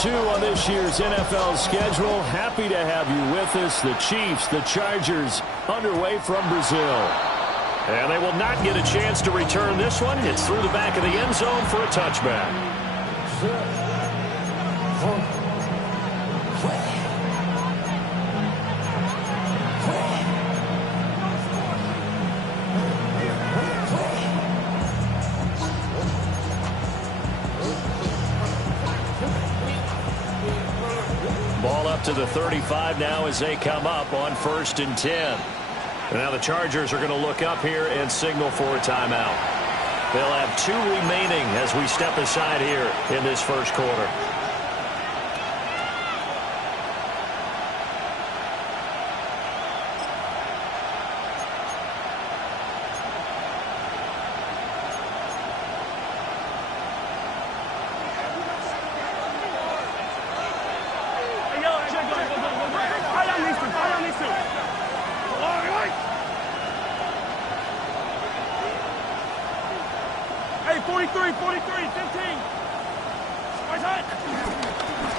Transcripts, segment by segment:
2 on this year's NFL schedule. Happy to have you with us. The Chiefs, the Chargers, underway from Brazil. And they will not get a chance to return this one. It's through the back of the end zone for a touchback. Ball up to the 35 now as they come up on 1st and 10. And now the Chargers are going to look up here and signal for a timeout. They'll have 2 remaining as we step aside here in this first quarter.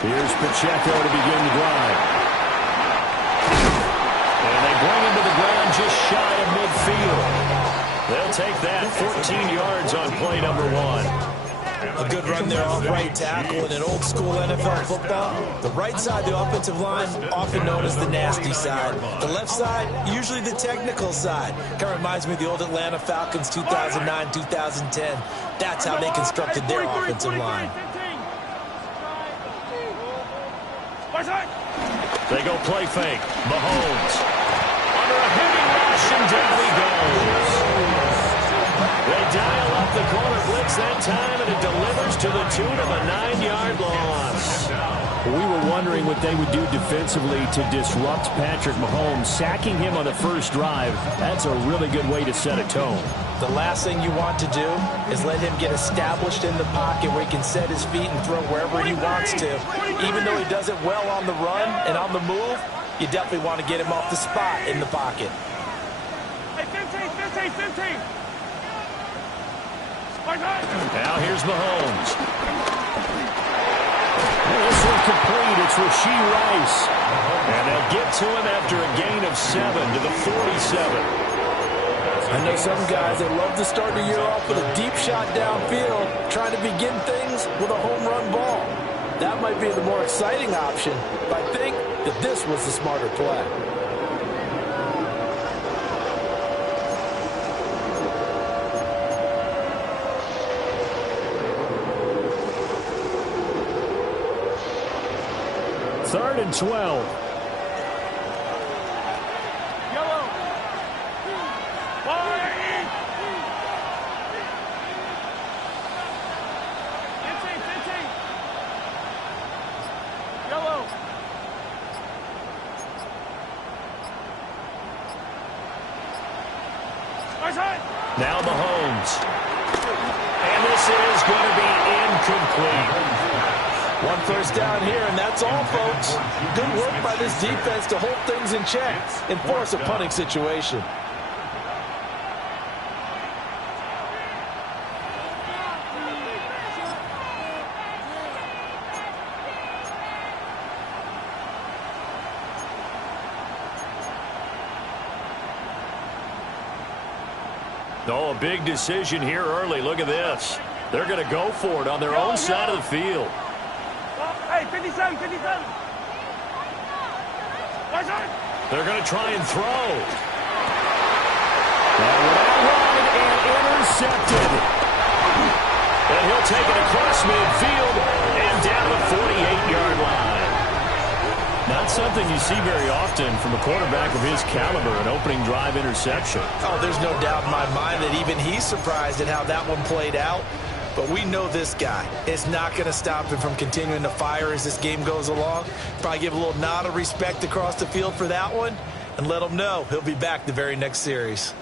Here's Pacheco to begin the drive. And they bring him to the ground just shy of midfield. They'll take that 14 yards on play number 1. A good run there off right tackle. In an old school NFL football, the right side of the offensive line, often known as the nasty side. The left side, usually the technical side. Kind of reminds me of the old Atlanta Falcons 2009, 2010. That's how they constructed their offensive line. They go play fake. Mahomes under a heavy rush, and down he goes. They dial up the corner blitz that time, and it delivers to the tune of a 9-yard loss. We were wondering what they would do defensively to disrupt Patrick Mahomes. Sacking him on the first drive, that's a really good way to set a tone. The last thing you want to do is let him get established in the pocket where he can set his feet and throw wherever he wants to. Even though he does it well on the run and on the move, you definitely want to get him off the spot in the pocket. Hey, 15. Now here's Mahomes. This one complete. It's Rashee Rice. And they'll get to him after a gain of 7 to the 47. I know some guys, they love to start the year off with a deep shot downfield, trying to begin things with a home run ball. That might be the more exciting option, but I think that this was the smarter play. Third and 12. Now Mahomes. And this is going to be incomplete. 1 first down here, and that's all, folks. Good work by this defense to hold things in check and force a punting situation. Oh, a big decision here early. Look at this. They're going to go for it on their own side of the field. Hey, 57. They're going to try and throw. That went out wide and intercepted. And he'll take it across midfield and down the 48-yard line. Not something you see very often from a quarterback of his caliber, an opening drive interception. Oh, there's no doubt in my mind that even he's surprised at how that one played out. But we know this guy is not going to stop him from continuing to fire as this game goes along. Probably give a little nod of respect across the field for that one and let him know he'll be back the very next series.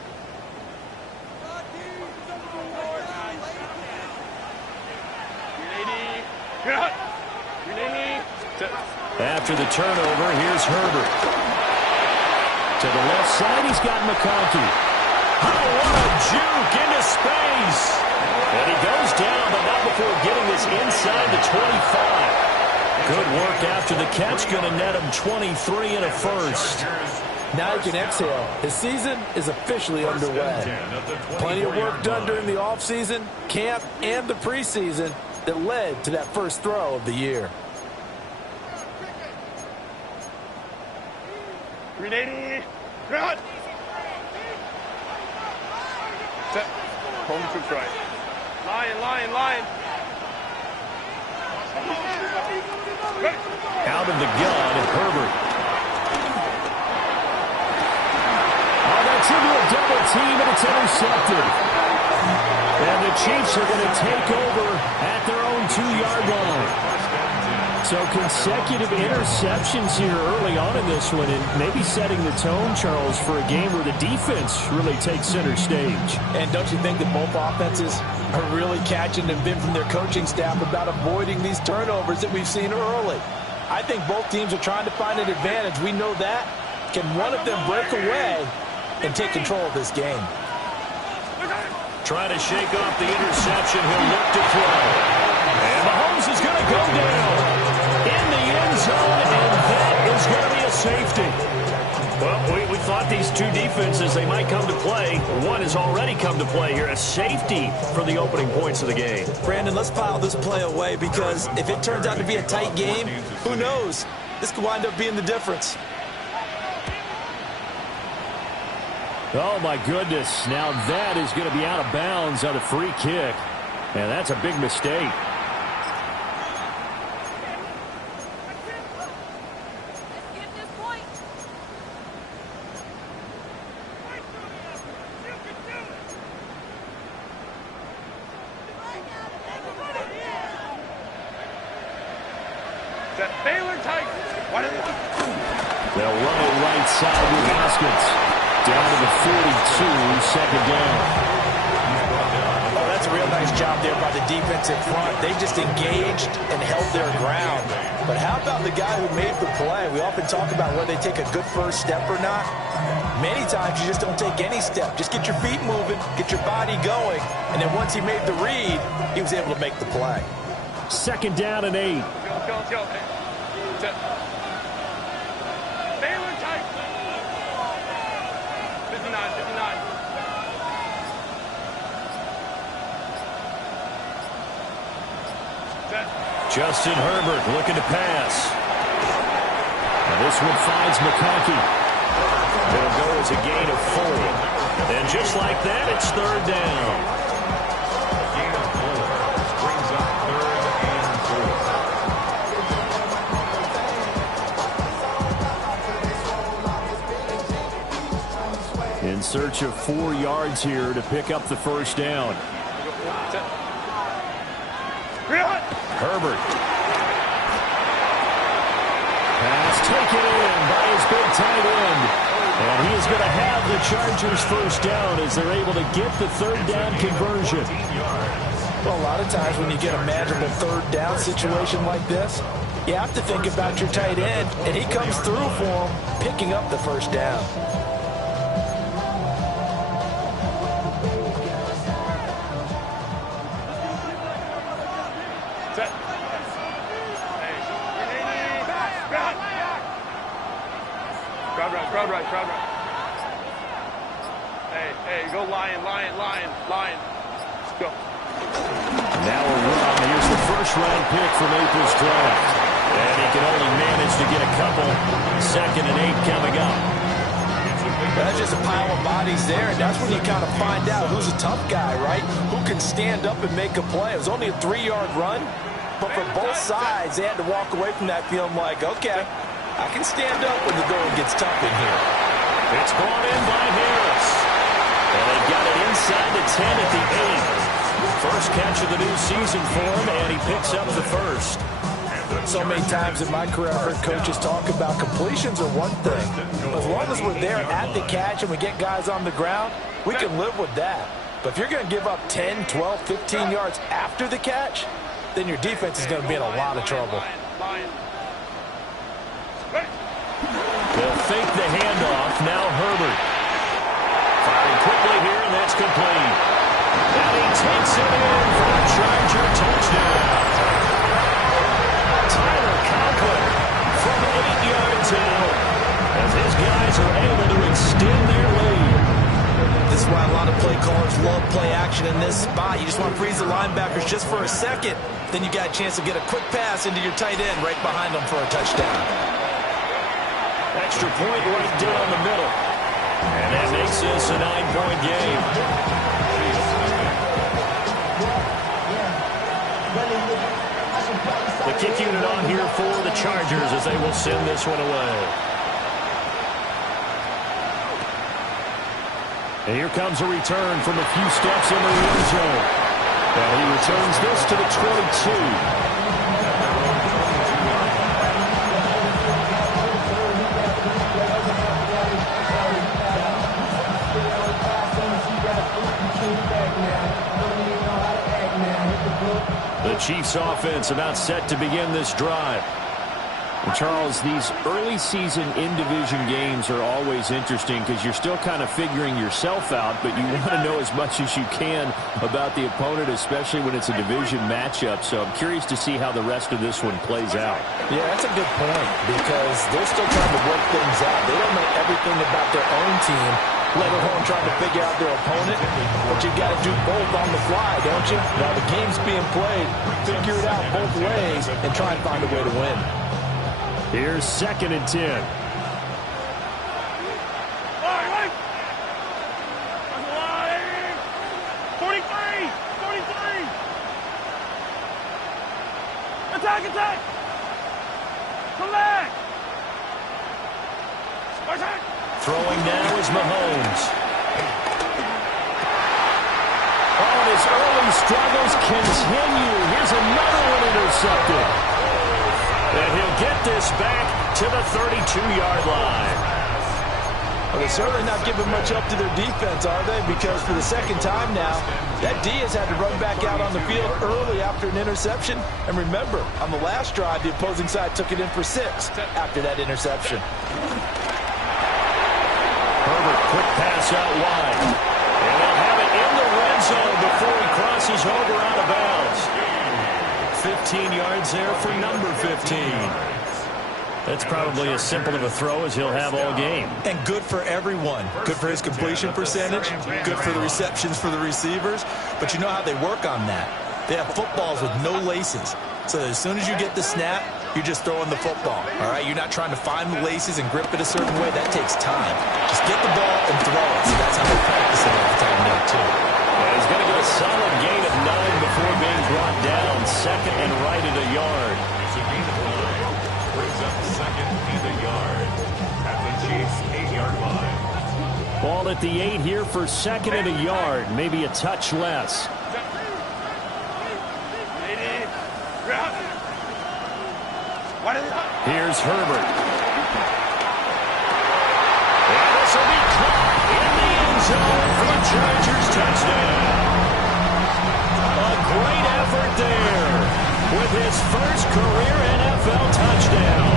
After the turnover, here's Herbert. To the left side, he's got McConkey. Oh, what a juke into space. And he goes down, but not before getting this inside the 25. catch going to net him 23 and a first. Now he can exhale. His season is officially underway. Plenty of work done during the offseason, camp, and the preseason that led to that first throw of the year. 380. Run. Set. Home to right. Line. Out of the gun, Herbert. Oh, that's into a double team, and it's intercepted. And the Chiefs are going to take over at their own 2-yard line. So consecutive interceptions here early on in this one, and maybe setting the tone, Charles, for a game where the defense really takes center stage. And don't you think that both offenses are really catching the bit from their coaching staff about avoiding these turnovers that we've seen early? I think both teams are trying to find an advantage. We know that. Can one of them break away and take control of this game? Trying to shake off the interception. He'll look to throw. And Mahomes is going to go down in the end zone, and that is going to be a safety. Well, we thought these two defenses, they might come to play. One has already come to play here. A safety for the opening points of the game. Brandon, let's file this play away, because if it turns out to be a tight game, who knows? This could wind up being the difference. Oh, my goodness. Now that is going to be out of bounds on a free kick. And that's a big mistake. They'll run it right side with Haskins. Down to the 42, second down. Oh, that's a real nice job there by the defense in front. They just engaged and held their ground. But how about the guy who made the play? We often talk about whether they take a good first step or not. Many times you just don't take any step. Just get your feet moving, get your body going, and then once he made the read, he was able to make the play. Second down and 8. Go. Set. Baylor tight. 59. Set. Justin Herbert looking to pass. And this one finds McConkey. It'll go as a gain of 4. And just like that, it's third down. In search of 4 yards here to pick up the first down. Herbert. Pass taken in by his big tight end. And he is going to have the Chargers first down as they're able to get the third down conversion. Well, a lot of times when you get a manageable third down situation like this, you have to think about your tight end, and he comes through for him, picking up the first down. Crowd right. Hey, go lion. Let's go. Now a run. Here's the first-round pick from April's draft. And he can only manage to get a couple. 2nd and 8 coming up. That's just a pile of bodies there, and that's when you kind of find out who's a tough guy, right? Who can stand up and make a play. It was only a 3-yard run, but for both sides, they had to walk away from that feeling like, okay, I can stand up when the going gets tough in here. It's brought in by Harris. And they got it inside the 10 at the 8. First catch of the new season for him, and he picks up the first. So many times in my career, I've heard coaches talk about completions are one thing. As long as we're there at the catch and we get guys on the ground, we can live with that. But if you're going to give up 10, 12, 15 yards after the catch, then your defense is going to be in a lot of trouble. They'll fake the handoff. Now Herbert. Firing quickly here, and that's complete. And he takes it in for a Charger touchdown. Tyler Conklin why a lot of play callers love play action in this spot. You just want to freeze the linebackers just for a second. Then you got a chance to get a quick pass into your tight end right behind them for a touchdown. Extra point right down the middle. And that makes this a 9-point game. The kick unit on here for the Chargers as they will send this one away. And here comes a return from a few steps into the end zone. And he returns this to the 22. The Chiefs offense about set to begin this drive. And Charles, these early season in-division games are always interesting because you're still kind of figuring yourself out, but you want to know as much as you can about the opponent, especially when it's a division matchup. So I'm curious to see how the rest of this one plays out. Yeah, that's a good point because they're still trying to work things out. They don't know everything about their own team, let alone trying to figure out their opponent. But you got to do both on the fly, don't you? While the game's being played, figure it out both ways and try and find a way to win. Here's 2nd and 10. Attack! Come back! Throwing now is Mahomes. Oh, his early struggles continue. Here's another one intercepted. And he'll get this back to the 32-yard line. Well, they're certainly not giving much up to their defense, are they? Because for the second time now, that D has had to run back out on the field early after an interception. And remember, on the last drive, the opposing side took it in for 6 after that interception. Herbert, quick pass out wide. And they'll have it in the red zone before he crosses over out of bounds. 15 yards there for number 15. That's probably as simple of a throw as he'll have all game. And good for everyone. Good for his completion percentage. Good for the receptions for the receivers. But you know how they work on that. They have footballs with no laces. So as soon as you get the snap, you're just throwing the football. All right, you're not trying to find the laces and grip it a certain way. That takes time. Just get the ball and throw it. So that's how they practice it all the time now, too. And he's going to get a solid gain of 9 before being brought down. 2nd and right at a yard. Brings up 2nd and a yard at the Chiefs' 8-yard line. Ball at the 8 here for 2nd and a yard. Maybe a touch less. Here's Herbert. And this will be caught in the end zone for the Chargers touchdown. A great effort there with his first career NFL touchdown.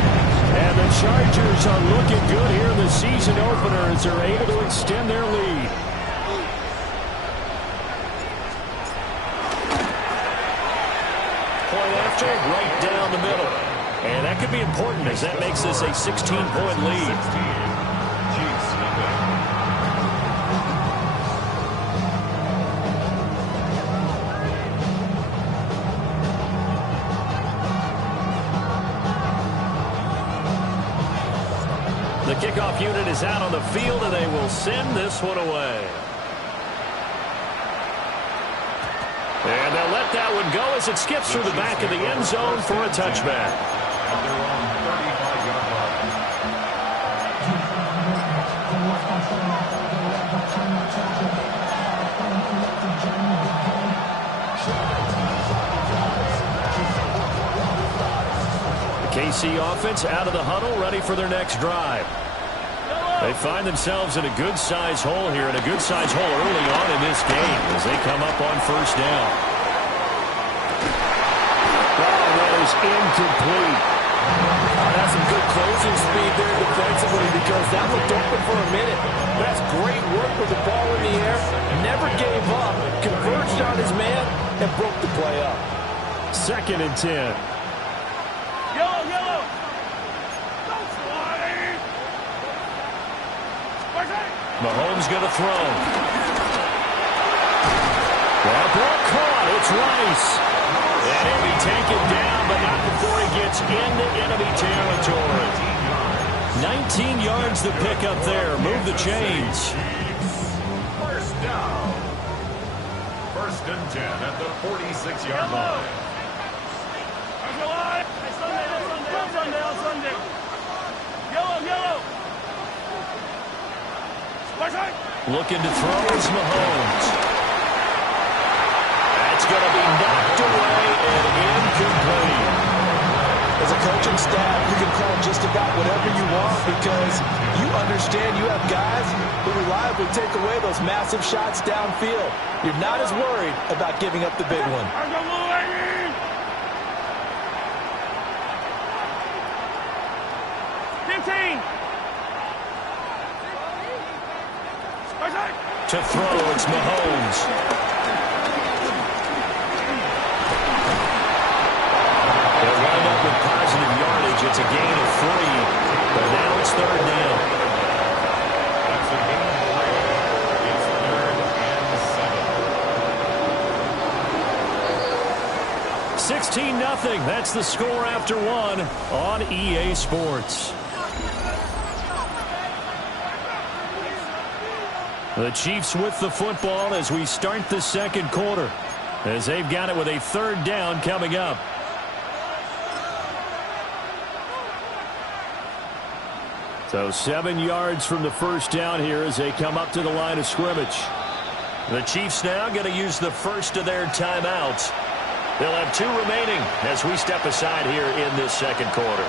And the Chargers are looking good here in the season opener as they're able to extend their lead. Point after, right down the middle. And that could be important as that makes this a 16-point lead. The kickoff unit is out on the field, and they will send this one away. And they'll let that one go as it skips through the back of the end zone for a touchback. KC offense out of the huddle, ready for their next drive. They find themselves in a good-sized hole here, and a good-sized hole early on in this game as they come up on 1st down. Oh, that is incomplete. That's some good closing speed there defensively because that looked open for a minute. That's great work with the ball in the air. Never gave up, converged on his man, and broke the play up. 2nd and 10. Mahomes going to throw. it's Rice. And he'll be taken down, but not before he gets into enemy territory. 19 yards to pick up there. Move the chains. First down. First and 10 at the 46-yard line. Sunday. Yellow. Looking to throw is Mahomes. That's going to be knocked away and incomplete. As a coaching staff, you can call just about whatever you want because you understand you have guys who reliably take away those massive shots downfield. You're not as worried about giving up the big one. 15. To throw, it's Mahomes. They'll wind up with positive yardage. It's a gain of 3, but now it's third down. That's a gain of 3. It's third and 7. 16-0. That's the score after 1 on EA Sports. The Chiefs with the football as we start the second quarter, as they've got it with a third down coming up. So 7 yards from the first down here as they come up to the line of scrimmage. The Chiefs now going to use the first of their timeouts. They'll have 2 remaining as we step aside here in this second quarter.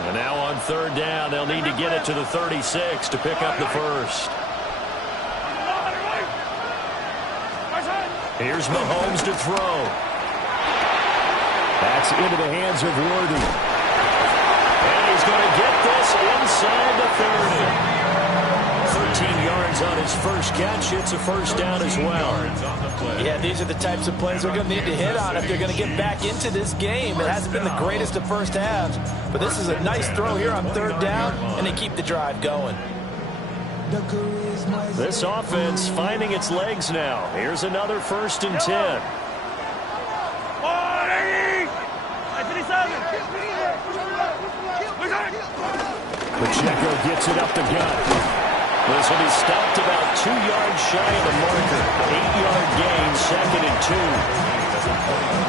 And now on third down, they'll need to get it to the 36 to pick up the first. Here's Mahomes to throw. That's into the hands of Worthy. And he's going to get this inside the 30. 13 yards on his first catch. It's a first down as well. Yeah, these are the types of plays they're going to need to hit on if they're going to get back into this game. It hasn't been the greatest of first halves, but this is a nice throw here on third down, and they keep the drive going. This offense finding its legs now. Here's another first and 10. Pacheco gets it up the gut. This will be stopped about 2 yards shy of the marker. 8-yard gain, second and 2.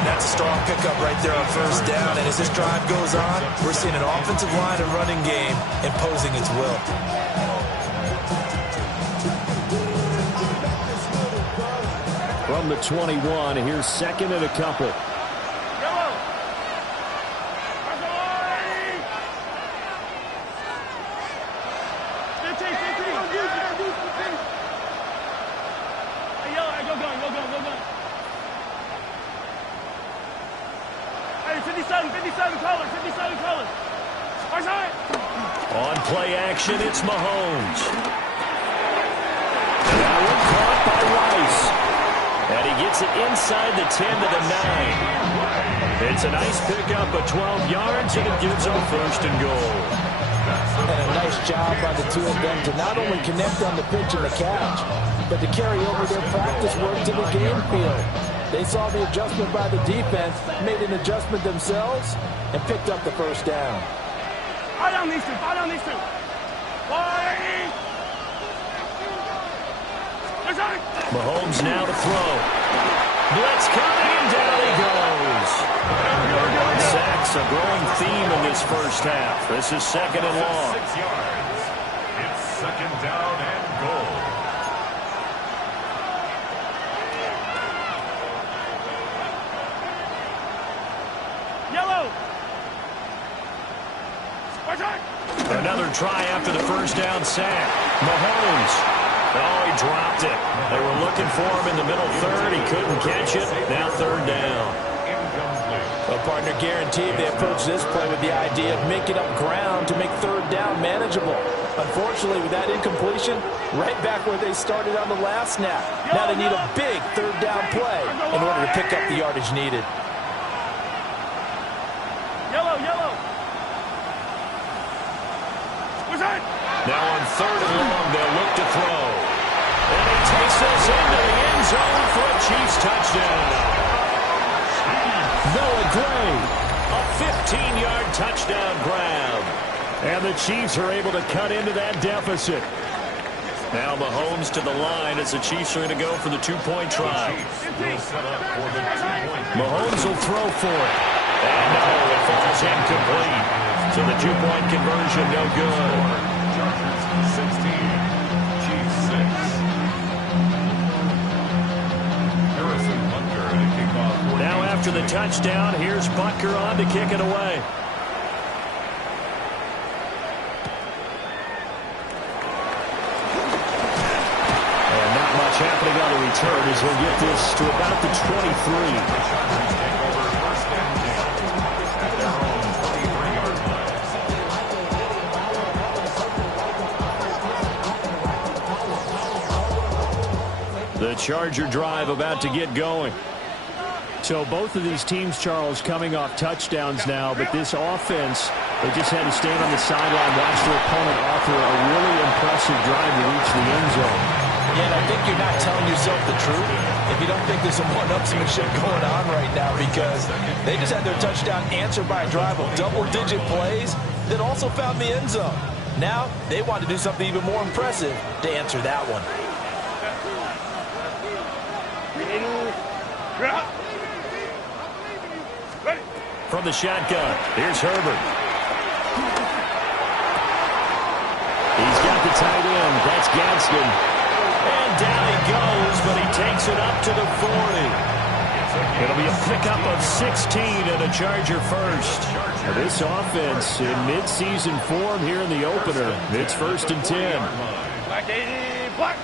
That's a strong pickup right there on first down, and as this drive goes on, we're seeing an offensive line and running game imposing its will. From the 21, here's second and a couple. On play action, it's Mahomes. That one caught by Rice. And he gets it inside the 10 to the 9. It's a nice pickup of 12 yards, and it gives him a first and goal. And a nice job by the two of them to not only connect on the pitch and the catch, but to carry over their practice work to the game field. They saw the adjustment by the defense, made an adjustment themselves, and picked up the first down. Fall down these two. Mahomes now to throw. Blitz coming, and down he goes. Sacks a growing theme in this first half. This is second and long. 6 yards. It's second down and goal. Yellow. Another try after the first down sack. Mahomes. Oh, he dropped it. They were looking for him in the middle third. He couldn't catch it. Now third down. Incomplete. Well, partner, guaranteed they approach this play with the idea of making up ground to make third down manageable. Unfortunately, with that incompletion, right back where they started on the last snap. Now they need a big third down play in order to pick up the yardage needed. Yellow, yellow. Now on third and long, they'll look to throw. And he takes this into the end zone for a Chiefs touchdown. Noah Gray, a 15-yard touchdown grab. And the Chiefs are able to cut into that deficit. Now Mahomes to the line as the Chiefs are going to go for the two-point try. Mahomes will throw for it. And no, it falls incomplete. So the two-point conversion no good. Chargers 16, Chiefs 6. Harrison Butker to kick off. Now after the touchdown, here's Butker on to kick it away. And not much happening on the return as he'll get this to about the 23. The Charger drive about to get going. So both of these teams, Charles, coming off touchdowns now, but this offense, they just had to stand on the sideline, watch their opponent offer a really impressive drive to reach the end zone. Yeah, and I think you're not telling yourself the truth if you don't think there's some one-upsmanship going on right now, because they just had their touchdown answered by a drive of double-digit plays that also found the end zone. Now they want to do something even more impressive to answer that one. From the shotgun, here's Herbert. He's got the tight end. That's Gadsden. And down he goes, but he takes it up to the 40. It'll be a pickup of 16 and a Charger first. Now this offense in mid-season form here in the opener. It's 1st and 10. Black 80, black.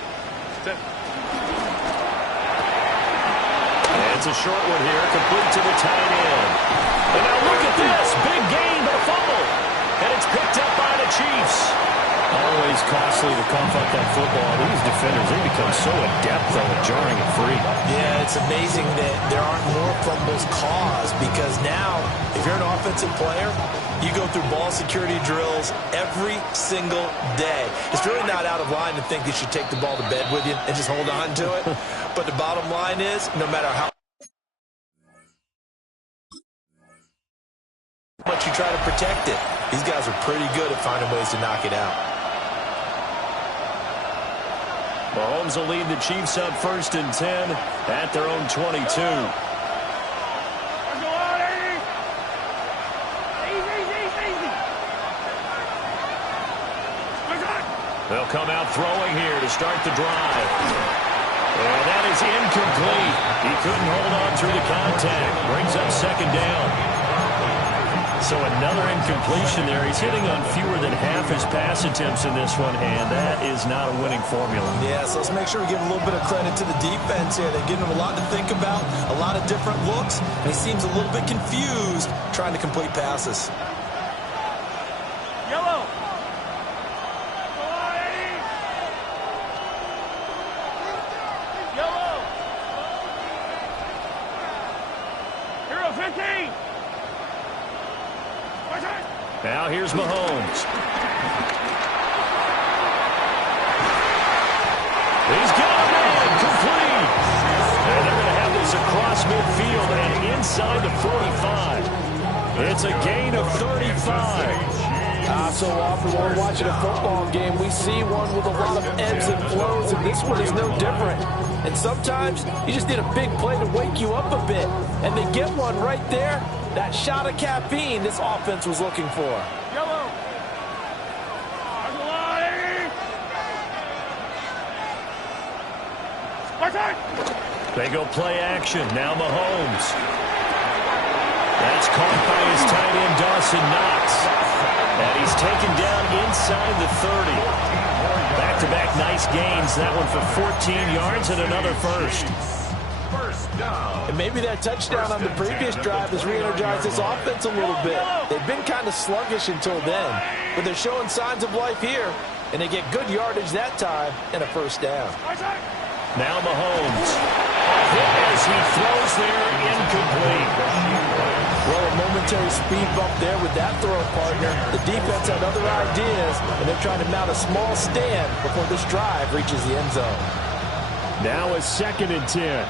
It's a short one here, complete to the tight end. And now look at this, big gain, but a fumble. And it's picked up by the Chiefs. Always costly to cough up that football. These defenders, they become so adept, though, at jarring it free. Yeah, it's amazing that there aren't more fumbles caused, because now, if you're an offensive player, you go through ball security drills every single day. It's really not out of line to think you should take the ball to bed with you and just hold on to it. But the bottom line is, no matter how much you try to protect it, these guys are pretty good at finding ways to knock it out. Mahomes will lead the Chiefs up 1st and 10 at their own 22. They'll come out throwing here to start the drive. And that is incomplete. He couldn't hold on through the contact. Brings up 2nd down. So another incompletion there. He's hitting on fewer than half his pass attempts in this one, and that is not a winning formula. Yeah, so let's make sure we give a little bit of credit to the defense here. They're giving him a lot to think about, a lot of different looks, and he seems a little bit confused trying to complete passes. Yellow. Yellow. Hero 15. Now here's Mahomes. He's got a man complete. And they're going to have this across midfield and inside the 45. It's a gain of 35. So often when we're watching a football game, we see one with a lot of ebbs and flows, and this one is no different. And sometimes you just need a big play to wake you up a bit. And they get one right there. That shot of caffeine this offense was looking for. Yellow. They go play action. Now Mahomes. That's caught by his tight end, Dawson Knox. And he's taken down inside the 30. Back-to-back nice gains. That one for 14 yards and another first. First down. And maybe that touchdown on the previous drive has re-energized this offense a little bit. They've been kind of sluggish until then, but they're showing signs of life here, and they get good yardage that time and a first down. Now Mahomes. As he throws there, incomplete. Well, a momentary speed bump there with that throw, partner. The defense had other ideas, and they're trying to mount a small stand before this drive reaches the end zone. Now a 2nd and 10.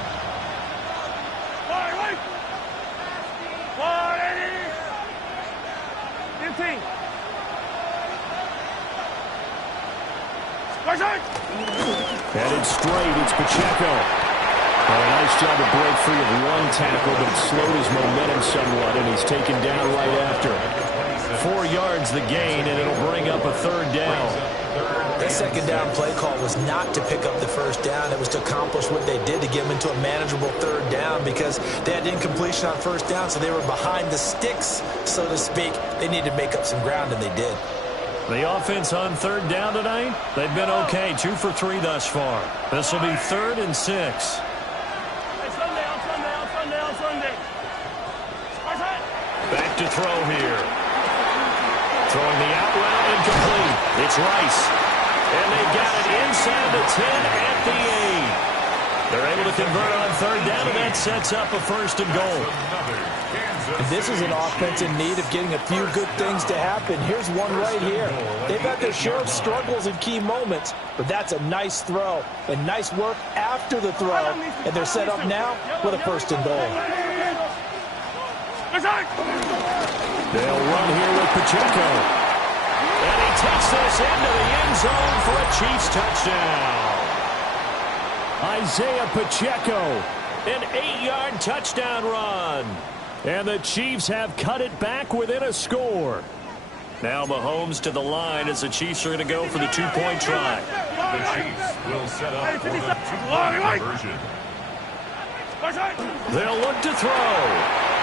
Headed straight, it's Pacheco. A nice job to break free of one tackle, but it slowed his momentum somewhat, and he's taken down right after. 4 yards the gain, and it'll bring up a 3rd down. That 2nd down play call was not to pick up the first down. It was to accomplish what they did, to get them into a manageable 3rd down, because they had incompletion on first down, so they were behind the sticks, so to speak. They needed to make up some ground, and they did. The offense on 3rd down tonight, they've been okay, 2 for 3 thus far. This will be 3rd and 6. Back to throw here. Throwing the out route, incomplete. It's Rice. And they got it inside the 10 at the 8. They're able to convert on 3rd down, and that sets up a 1st and goal. And this is an offense in need of getting a few good things to happen. Here's one right here. They've had their share of struggles in key moments, but that's a nice throw and nice work after the throw. And they're set up now with a 1st and goal. They'll run here with Pacheco. And he takes this into the end zone for a Chiefs touchdown. Isaiah Pacheco. An 8-yard touchdown run. And the Chiefs have cut it back within a score. Now Mahomes to the line as the Chiefs are going to go for the 2-point try. The Chiefs will set up for the 2-point conversion. They'll look to throw.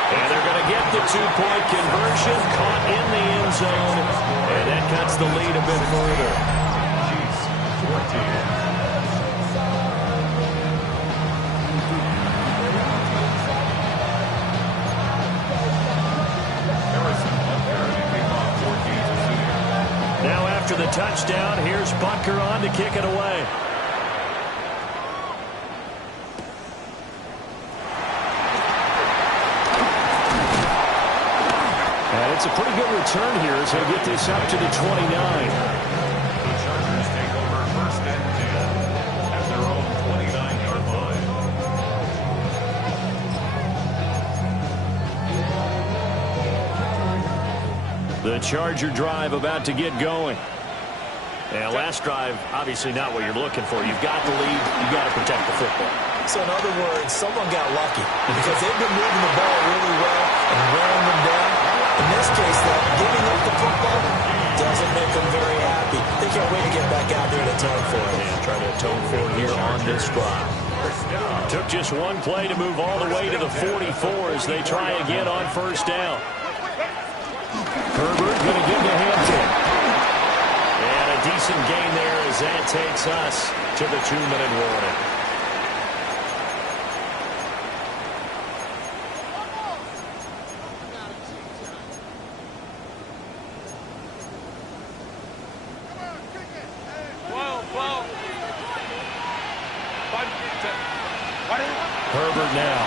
And they're going to get the 2-point conversion, caught in the end zone. And that cuts the lead a bit further. Chiefs 14. Now after the touchdown, here's Bunker on to kick it away. And it's a pretty good return here as they get this up to the 29. The Chargers take over 1st and 10 at their own 29-yard line. The Charger drive about to get going. And last drive, obviously not what you're looking for. You've got the lead. You've got to protect the football. So in other words, someone got lucky because they've been moving the ball really well and wearing them down. In this case, though, giving up the football doesn't make them very happy. They can't wait to get back out there and atone for it. And try to atone for it here on this drive. Took just one play to move all the way to the 44 as they try again on 1st down. Herbert going to give to Hampton. And a decent gain there as that takes us to the 2-minute warning. Herbert now.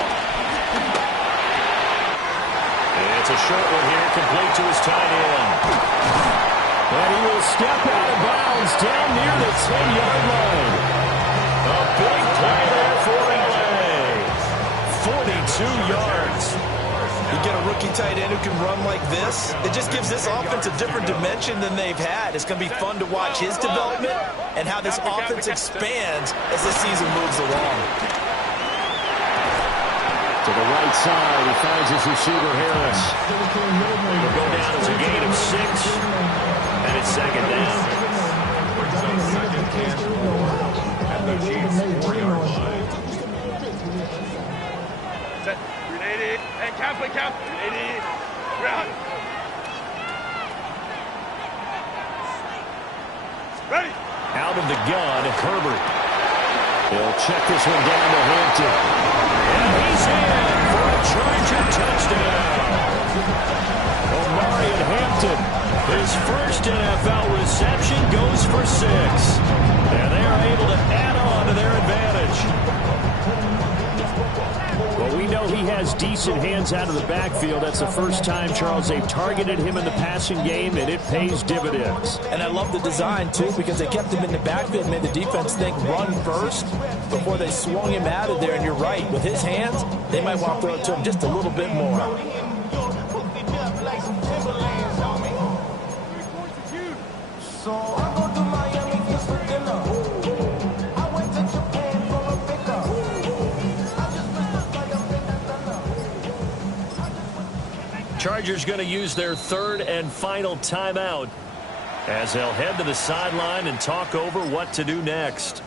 It's a short one here, complete to his tight end. And he will step out of bounds down near the 10-yard line. A big play there for LA. 42 yards. You get a rookie tight end who can run like this, it just gives this offense a different dimension than they've had. It's going to be fun to watch his development and how this offense expands as this season moves along. To the right side, he finds his receiver, Harris. It'll go down as a gain of 6, and it's 2nd down. Brings up 2nd and 4 at the Chiefs 4-yard line. Set. Grenade. Hey, camp. Grenade. Ground. Ready. Out of the gun, Herbert. He'll check this one down to Hampton. And he's in for a Charger touchdown. Omarion Hampton, his first NFL reception, goes for 6. And they are able to add on to their advantage. Well, we know he has decent hands out of the backfield. That's the first time, Charles, they've targeted him in the passing game, and it pays dividends. And I love the design, too, because they kept him in the backfield, made the defense think run first before they swung him out of there. And you're right, with his hands, they might want to throw it to him just a little bit more. So I go to Miami just for dinner. I went to Japan for a pickup. I just missed the flight up in Atlanta. Chargers going to use their third and final timeout as they'll head to the sideline and talk over what to do next.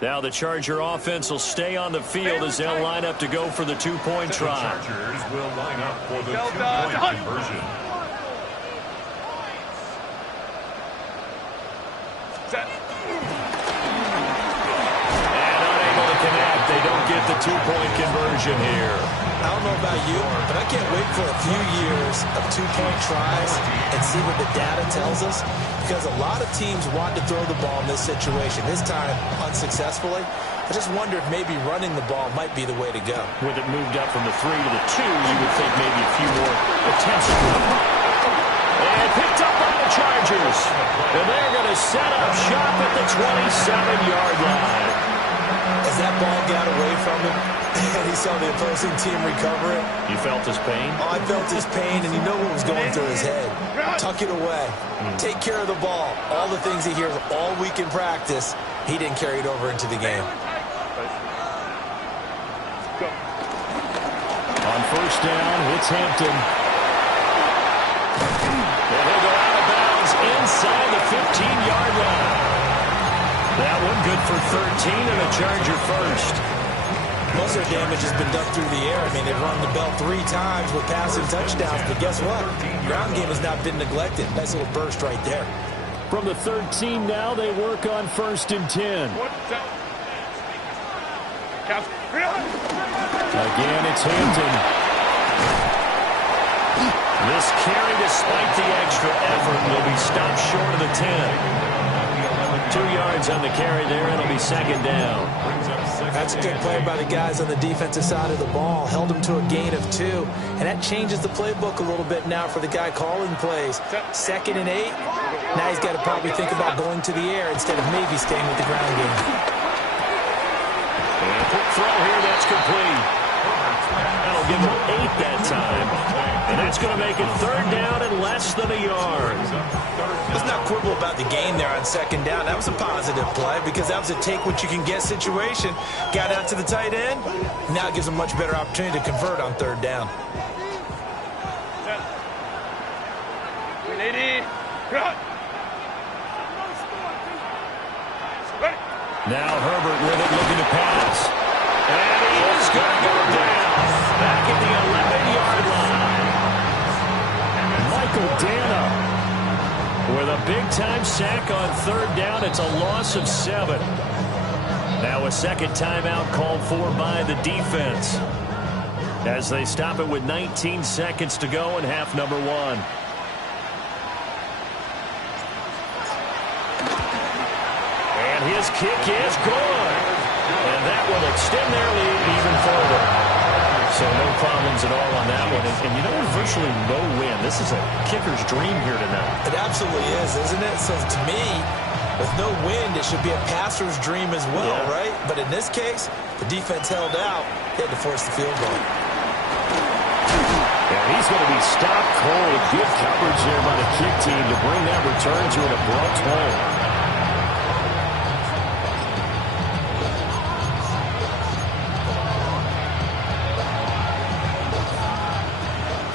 Now the Charger offense will stay on the field as they'll line up to go for the two-point try. The Chargers will line up for the two-point conversion. And unable to connect. They don't get the two-point conversion here. I don't know about you, but I can't wait for a few years of two-point tries and see what the data tells us, because a lot of teams want to throw the ball in this situation, this time unsuccessfully. I just wonder if maybe running the ball might be the way to go. With it moved up from the 3 to the 2, you would think maybe a few more attempts at running. And picked up by the Chargers. And they're going to set up shop at the 27-yard line. As that ball got away from him, and he saw the opposing team recover it. You felt his pain? Oh, I felt his pain, and you know what was going through his head. Tuck it away. Take care of the ball. All the things he hears all week in practice, he didn't carry it over into the game. On first down, it's Hampton. And he'll go out of bounds inside the 15-yard line. That one good for 13 and a Charger first. Most of their damage has been done through the air. I mean, they've run the bell 3 times with passing touchdowns, but guess what? Ground game has not been neglected. Nice little burst right there. From the 13 now, they work on first and 10. Again, it's Hampton. This carry, despite the extra effort, will be stopped short of the 10. 2 yards on the carry there, and it'll be second down. That's a good play by the guys on the defensive side of the ball. Held him to a gain of 2, and that changes the playbook a little bit now for the guy calling plays. 2nd and 8. Now he's got to probably think about going to the air instead of maybe staying with the ground game. And a quick throw here, that's complete. That'll give him 8 that time. And that's going to make it third down and less than a yard. Let's not quibble about the gain there on second down. That was a positive play because that was a take-what-you-can-get situation. Got out to the tight end. Now it gives him a much better opportunity to convert on third down. Now Herbert with it, looking to pass. And he is going to go down. Back at the 11-yard line. Michael Dana with a big-time sack on third down. It's a loss of 7. Now a second timeout called for by the defense as they stop it with 19 seconds to go in half number 1. And his kick is good. And that will extend their lead even further. So no problems at all on that one. And you know, virtually no win. This is a kicker's dream here tonight. It absolutely is, isn't it? So to me, with no wind, it should be a passer's dream as well, right? But in this case, the defense held out. They had to force the field goal. And he's going to be stopped cold. Good coverage there by the kick team to bring that return to an abrupt halt.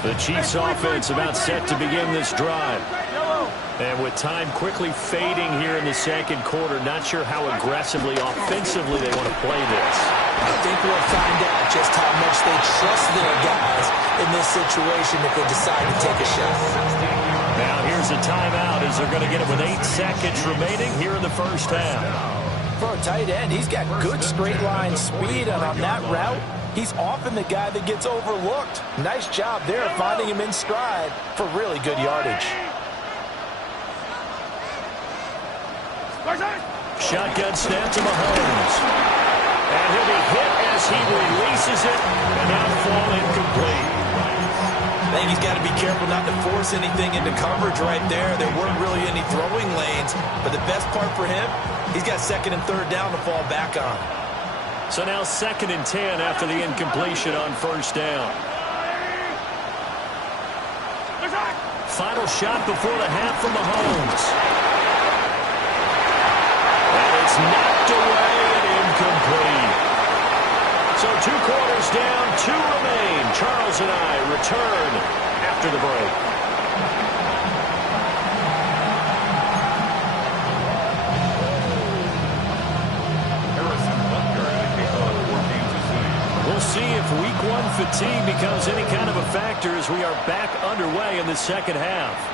The Chiefs offense about set to begin this drive. And with time quickly fading here in the second quarter, not sure how aggressively, offensively they want to play this. I think we'll find out just how much they trust their guys in this situation if they decide to take a shot. Now here's a timeout as they're going to get it with 8 seconds remaining here in the first half. For a tight end, he's got good straight line speed, and on that route, he's often the guy that gets overlooked. Nice job there finding him in stride for really good yardage. Shotgun snap to Mahomes. And he'll be hit as he releases it, and that'll fall incomplete. I think he's got to be careful not to force anything into coverage right there. There weren't really any throwing lanes, but the best part for him, he's got 2nd and 3rd down to fall back on. So now 2nd and 10 after the incompletion on 1st down. Final shot before the half from Mahomes. And it's knocked away and incomplete. So 2 quarters down, 2 remain. Charles and I return after the break. We'll see if week 1 fatigue becomes any kind of a factor as we are back underway in the second half.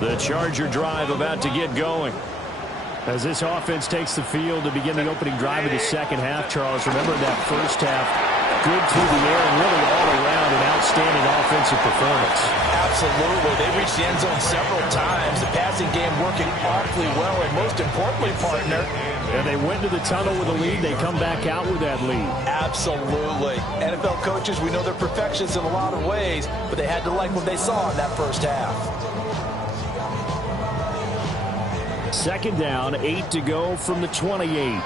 The Charger drive about to get going. As this offense takes the field to begin the opening drive of the second half, Charles, remember that first half, good through the air and really all around an outstanding offensive performance. Absolutely. They reached the end zone several times. The passing game working awfully well, and most importantly, partner, and they went to the tunnel with a lead. They come back out with that lead. Absolutely. NFL coaches, we know they're perfectionists in a lot of ways, but they had to like what they saw in that first half. 2nd down, 8 to go from the 28.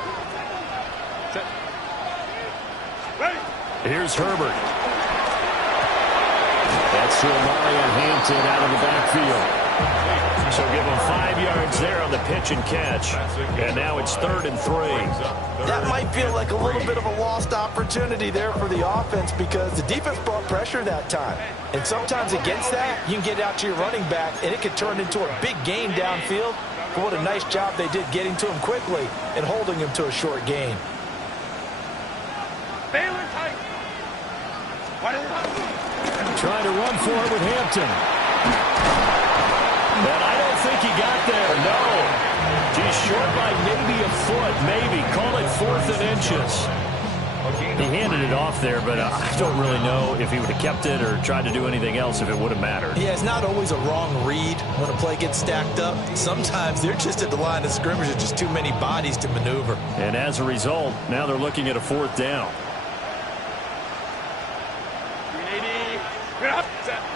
Here's Herbert. That's to Amari and Hampton out of the backfield. So give him 5 yards there on the pitch and catch. And now it's 3rd and 3. That might feel like a little bit of a lost opportunity there for the offense because the defense brought pressure that time. And sometimes against that, you can get out to your running back, and it can turn into a big gain downfield. But what a nice job they did getting to him quickly and holding him to a short gain. Trying to run for it with Hampton. And I don't think he got there, no. He's short by maybe a foot, maybe. Call it 4th and inches. He handed it off there, but I don't really know if he would have kept it or tried to do anything else if it would have mattered. Yeah, it's not always a wrong read when a play gets stacked up. Sometimes they're just at the line of scrimmage with just too many bodies to maneuver. And as a result, now they're looking at a 4th down.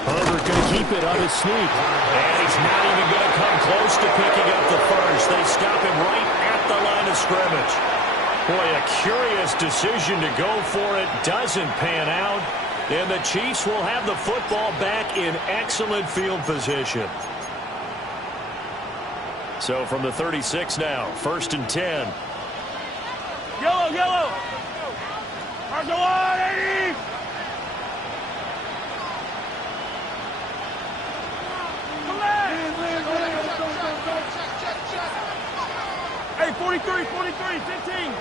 Herbert going to keep it on his sneak. And he's not even going to come close to picking up the first. They stop him right at the line of scrimmage. Boy, a curious decision to go for it. Doesn't pan out. And the Chiefs will have the football back in excellent field position. So from the 36 now, 1st and 10. Yellow, yellow. Marshall 180. Hey, 43, 43, 15.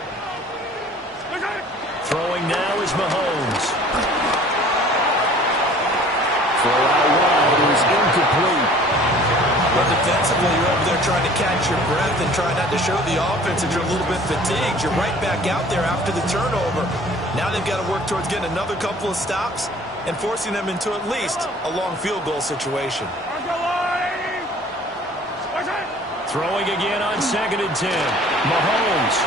Throwing now is Mahomes. Throw out wide. It was incomplete. Well, defensively, you're over there trying to catch your breath and try not to show the offense that you're a little bit fatigued. You're right back out there after the turnover. Now they've got to work towards getting another couple of stops and forcing them into at least a long field goal situation. Throwing again on 2nd and 10. Mahomes.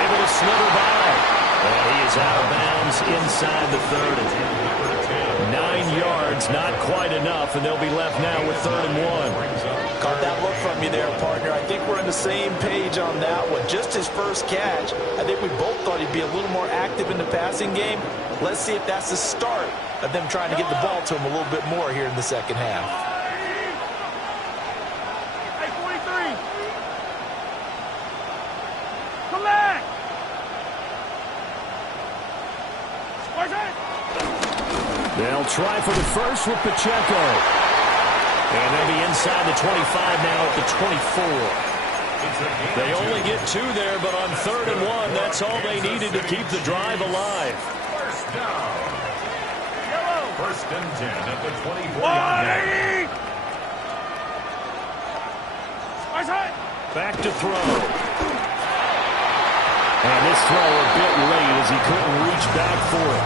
Able to slither by. And he is out of bounds inside the 30. 9 yards, not quite enough, and they'll be left now with 3rd and 1. Caught that look from you there, partner. I think we're on the same page on that one. Just his first catch, I think we both thought he'd be a little more active in the passing game. Let's see if that's the start of them trying to get the ball to him a little bit more here in the second half. They'll try for the first with Pacheco. And they'll be inside the 25 now at the 24. They only get 2 there, but on 3rd and 1, that's all they needed to keep the drive alive. First down. First and 10 at the 24-yard line. Back to throw. And this throw a bit late as he couldn't reach back for it.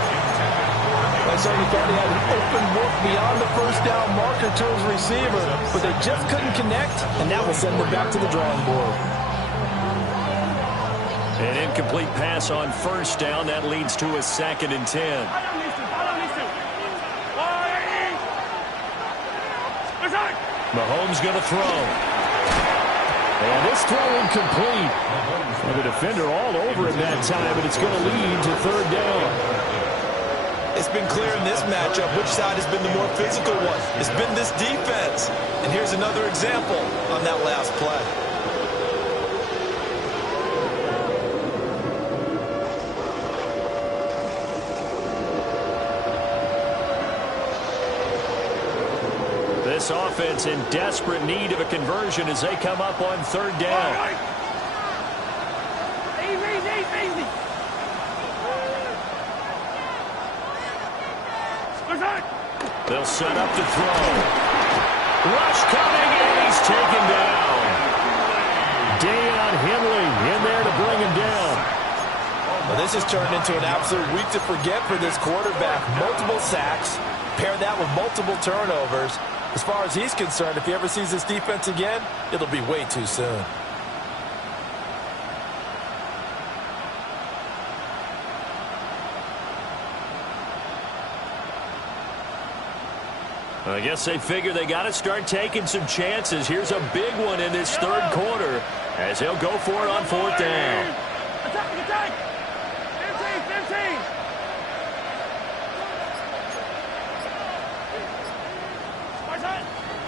I certainly thought he had an open look beyond the first down marker to his receiver, but they just couldn't connect, and that will send them back to the drawing board. An incomplete pass on first down. That leads to a 2nd and 10. Mahomes going to throw. And this throw incomplete. And the defender all over him that time, but it's going to lead to 3rd down. It's been clear in this matchup which side has been the more physical one. It's been this defense. And here's another example on that last play. This offense in desperate need of a conversion as they come up on 3rd down. Easy. They'll set up to throw. Rush coming, and he's taken down. Deion Henley in there to bring him down. Well, this has turned into an absolute week to forget for this quarterback. Multiple sacks, pair that with multiple turnovers. As far as he's concerned, if he ever sees this defense again, it'll be way too soon. I guess they figure they got to start taking some chances. Here's a big one in this 3rd quarter as they'll go for it on 4th down. Attack!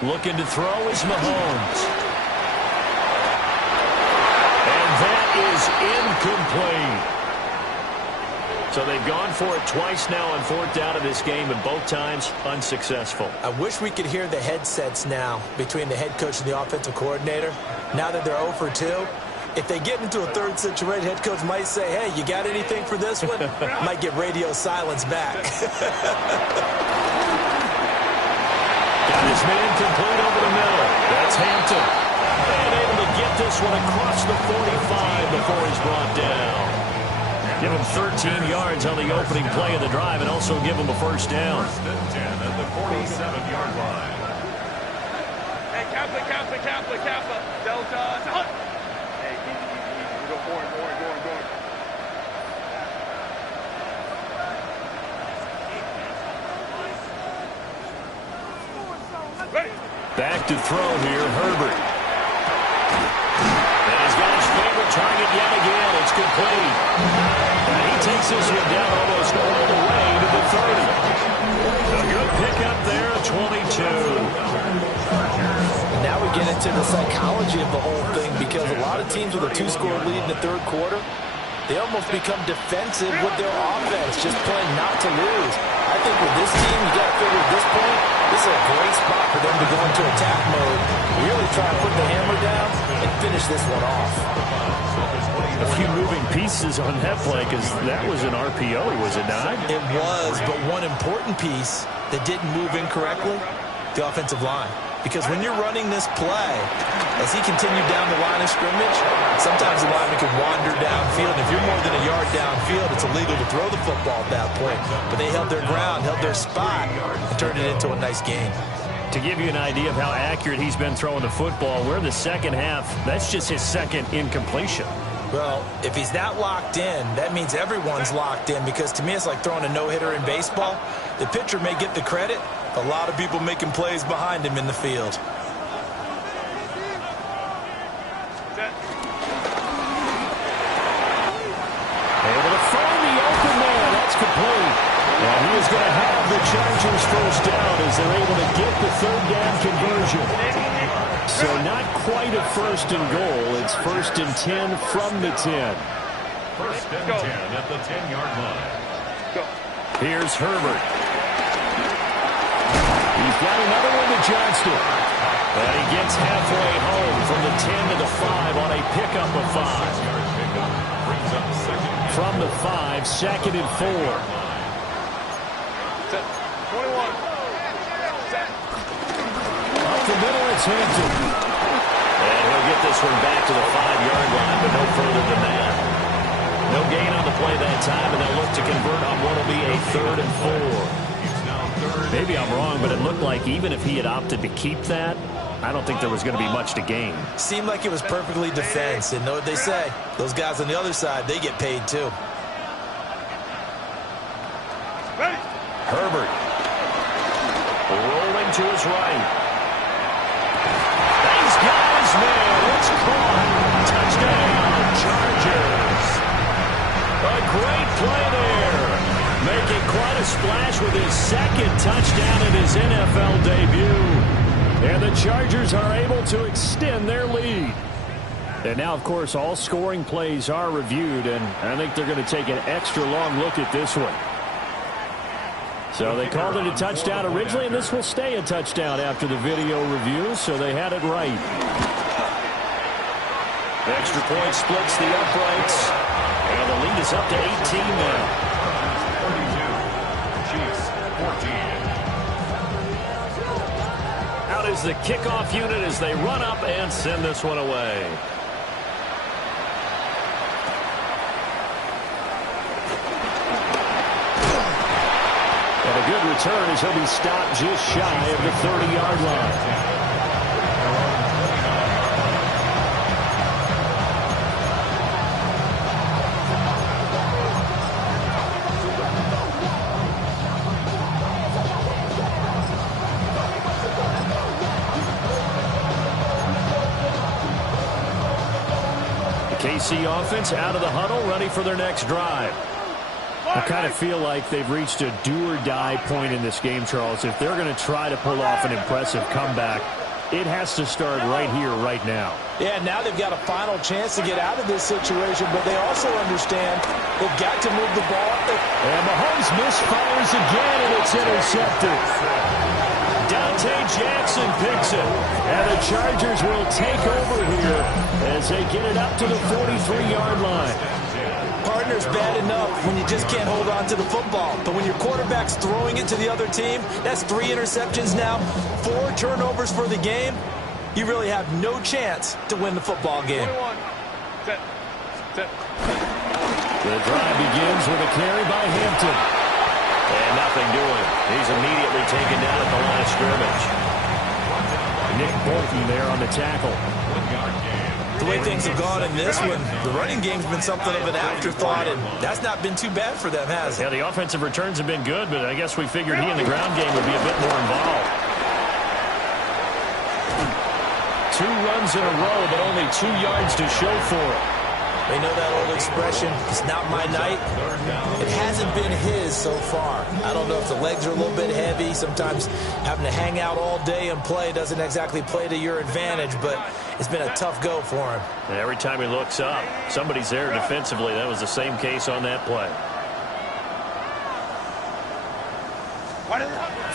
15! Looking to throw is Mahomes. And that is incomplete. So they've gone for it twice now on 4th down of this game, and both times unsuccessful. I wish we could hear the headsets now between the head coach and the offensive coordinator. Now that they're 0 for 2, if they get into a 3rd situation, head coach might say, hey, you got anything for this one? Might get radio silence back. Got his man complete over the middle. That's Hampton. And able to get this one across the 45 before he's brought down. Give him 13 yards on the opening play of the drive and also give him a first down. First and 10 at the 47-yard line. Hey, Kappa. Delta. Hey, easy. We go forward. Ready. Back to throw here, Herbert. And he's got his favorite target yet again. It's complete. And he takes this one down almost all the way to the 30. A good pickup there, 22. Now we get into the psychology of the whole thing, because a lot of teams with a 2-score lead in the 3rd quarter, they almost become defensive with their offense, just playing not to lose. I think with this team, you got to figure at this point, this is a great spot for them to go into attack mode, really try to put the hammer down and finish this one off. A few moving pieces on that play, because that was an RPO, was it not? It was, but one important piece that didn't move incorrectly, the offensive line. Because when you're running this play, as he continued down the line of scrimmage, sometimes the lineman can wander downfield. And if you're more than a yard downfield, it's illegal to throw the football at that point. But they held their ground, held their spot, and turned it into a nice game. To give you an idea of how accurate he's been throwing the football, we're in the 2nd half. That's just his 2nd incompletion. Well, if he's not locked in, that means everyone's locked in, because to me it's like throwing a no-hitter in baseball. The pitcher may get the credit, a lot of people making plays behind him in the field. Able to find the open man. That's complete. And he is going to have the Chargers first down as they're able to get the 3rd down conversion. So not quite a 1st and goal. It's 1st and 10 from the 10. First and 10 at the 10-yard line. Here's Herbert. He's got another one to Johnston. And he gets halfway home from the 10 to the 5 on a pickup of 5. From the 5, second and 4. 21. Up the middle, it's Hampton. And he'll get this one back to the 5-yard line, but no further than that. No gain on the play that time, and they'll look to convert on what will be a 3rd and 4. Maybe I'm wrong, but it looked like even if he had opted to keep that, I don't think there was going to be much to gain. Seemed like it was perfectly defense, and know what they say. Those guys on the other side, they get paid too. Ready. Herbert rolling to his right. He's got his man. It's caught. Touchdown, Chargers. A great play there. Making quite a splash with his second touchdown in his NFL debut. And the Chargers are able to extend their lead. And now, of course, all scoring plays are reviewed, and I think they're going to take an extra long look at this one. So they called it a touchdown originally, and this will stay a touchdown after the video review, so they had it right. Extra point splits the uprights, and the lead is up to 18 now. 42. Chiefs, 14. Out is the kickoff unit as they run up and send this one away. And a good return as he'll be stopped just shy of the 30-yard line. KC offense out of the huddle, ready for their next drive. I kind of feel like they've reached a do-or-die point in this game, Charles. If they're going to try to pull off an impressive comeback, it has to start right here, right now. Yeah, now they've got a final chance to get out of this situation, but they also understand they've got to move the ball. And Mahomes misfires again, and it's intercepted. Dante Jackson picks it. And the Chargers will take over here as they get it up to the 43-yard line. Partner's bad enough when you just can't hold on to the football. But when your quarterback's throwing it to the other team, that's 3 interceptions now, 4 turnovers for the game. You really have no chance to win the football game. 21. Set. The drive begins with a carry by Hampton. And nothing doing. He's immediately taken down at the line of scrimmage. Nick Bolton there on the tackle. The way things have gone in this one, the running game's been something of an afterthought, and that's not been too bad for them, has it? Yeah, the offensive returns have been good, but I guess we figured he in the ground game would be a bit more involved. 2 runs in a row, but only 2 yards to show for it. They know that old expression, it's not my night. It hasn't been his so far. I don't know if the legs are a little bit heavy. Sometimes having to hang out all day and play doesn't exactly play to your advantage, but it's been a tough go for him. And every time he looks up, somebody's there defensively. That was the same case on that play.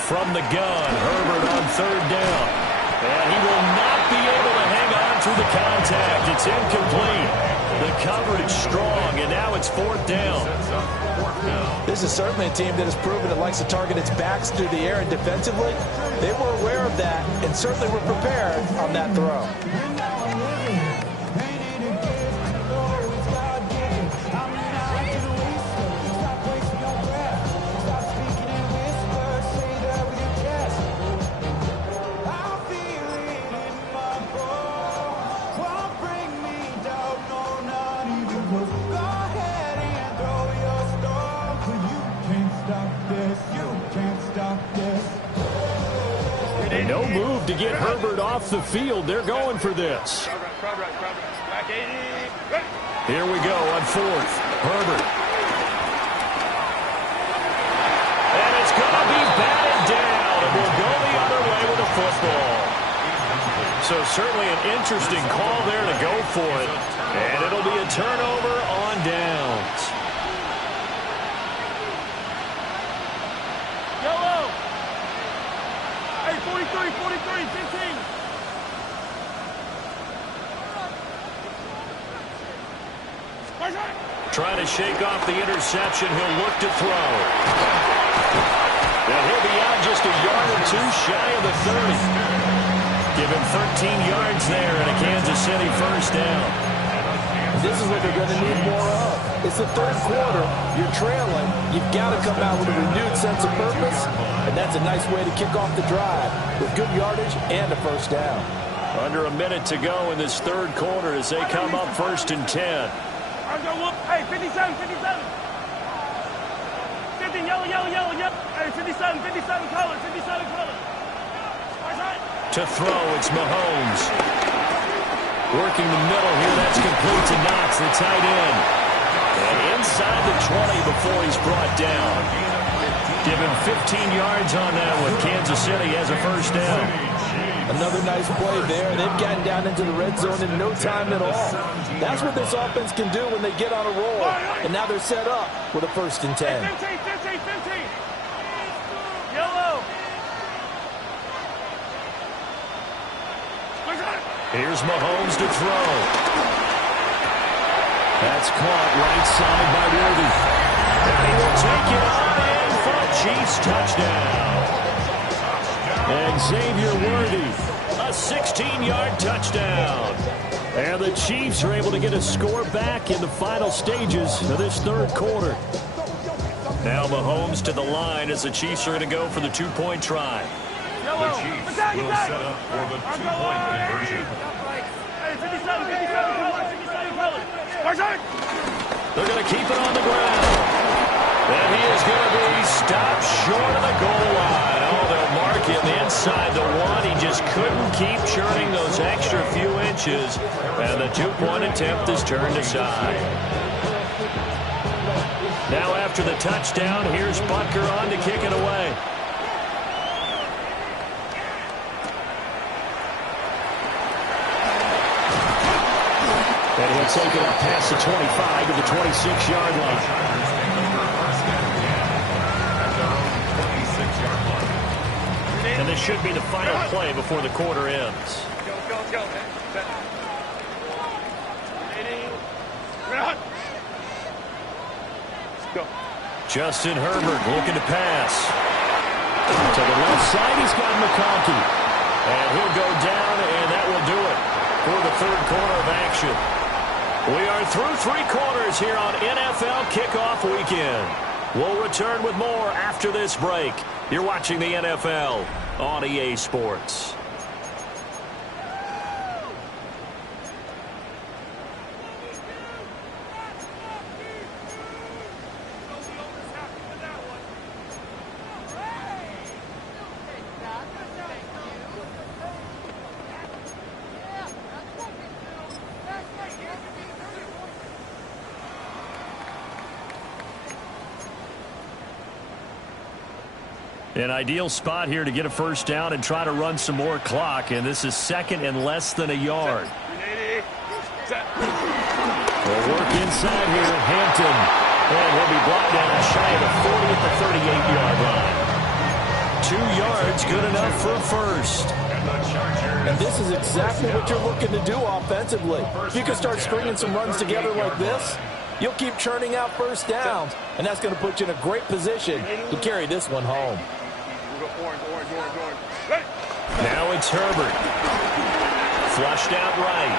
From the gun, Herbert on 3rd down. And he will not be able to hang on through the contact. It's incomplete. The coverage strong, and now it's 4th down. This is certainly a team that has proven it likes to target its backs through the air, and defensively, they were aware of that and certainly were prepared on that throw. No move to get Herbert off the field. They're going for this. Here we go on 4th. Herbert. And it's going to be batted down, and we'll go the other way with the football. So certainly an interesting call there to go for it, and it'll be a turnover on downs. Trying to shake off the interception. He'll look to throw. And he'll be out just a yard or two shy of the 30. Give him 13 yards there and a Kansas City first down. This is what they're going to need more of. It's the third quarter. You're trailing. You've got to come out with a renewed sense of purpose, and that's a nice way to kick off the drive with good yardage and a first down. Under a minute to go in this third quarter as they come up 1st and 10. Hey, 57, 57. 50, yellow. Hey, 57, color, 57 color. To throw, it's Mahomes. Working the middle here, that's complete to Knox, the tight end. And inside the 20 before he's brought down. Give him 15 yards on that one. Kansas City has a first down. Another nice play there. They've gotten down into the red zone in no time at all. That's what this offense can do when they get on a roll. And now they're set up with a 1st and 10. 15. Yellow. Here's Mahomes to throw. That's caught right side by Worthy. And he will take it on in for a Chiefs touchdown. And Xavier Worthy, a 16-yard touchdown. And the Chiefs are able to get a score back in the final stages of this third quarter. Now Mahomes to the line as the Chiefs are going to go for the two-point try. The Chiefs will set up for the two-point conversion. Hey, 57 color. They're going to keep it on the ground. And he is going to be stopped short of the goal line. Oh, they'll mark him inside the 1. He just couldn't keep churning those extra few inches. And the two-point attempt is turned aside. Now after the touchdown, here's Butker on to kick it away. And he'll take it up past the 25 to the 26-yard line. And this should be the final play before the quarter ends. Go. Go. Justin Herbert looking to pass. To the left side, he's got McConkey. And he'll go down, and that will do it for the third quarter of action. We are through 3 quarters here on NFL Kickoff Weekend. We'll return with more after this break. You're watching the NFL on EA Sports. An ideal spot here to get a first down and try to run some more clock, and this is 2nd and less than a yard. They'll work inside here. Hampton. And he'll be brought down shy of the 40 at the 38-yard line. 2 yards, good enough for a first. And this is exactly what you're looking to do offensively. If you can start stringing some runs together like this, you'll keep churning out first downs, and that's going to put you in a great position to carry this one home. Now it's Herbert. Flushed out right.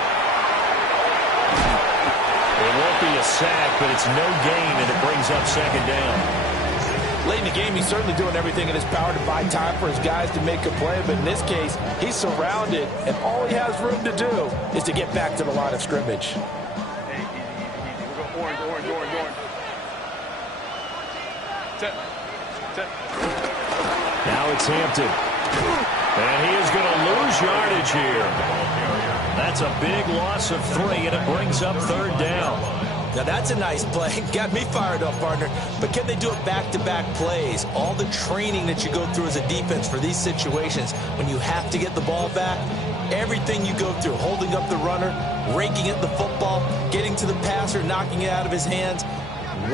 It won't be a sack, but it's no gain, and it brings up 2nd down. Late in the game, he's certainly doing everything in his power to buy time for his guys to make a play, but in this case, he's surrounded, and all he has room to do is to get back to the line of scrimmage. Now it's Hampton. And he is going to lose yardage here. That's a big loss of 3, and it brings up 3rd down. Now that's a nice play. Got me fired up, partner. But can they do it back-to-back plays? All the training that you go through as a defense for these situations, when you have to get the ball back, everything you go through, holding up the runner, raking at the football, getting to the passer, knocking it out of his hands,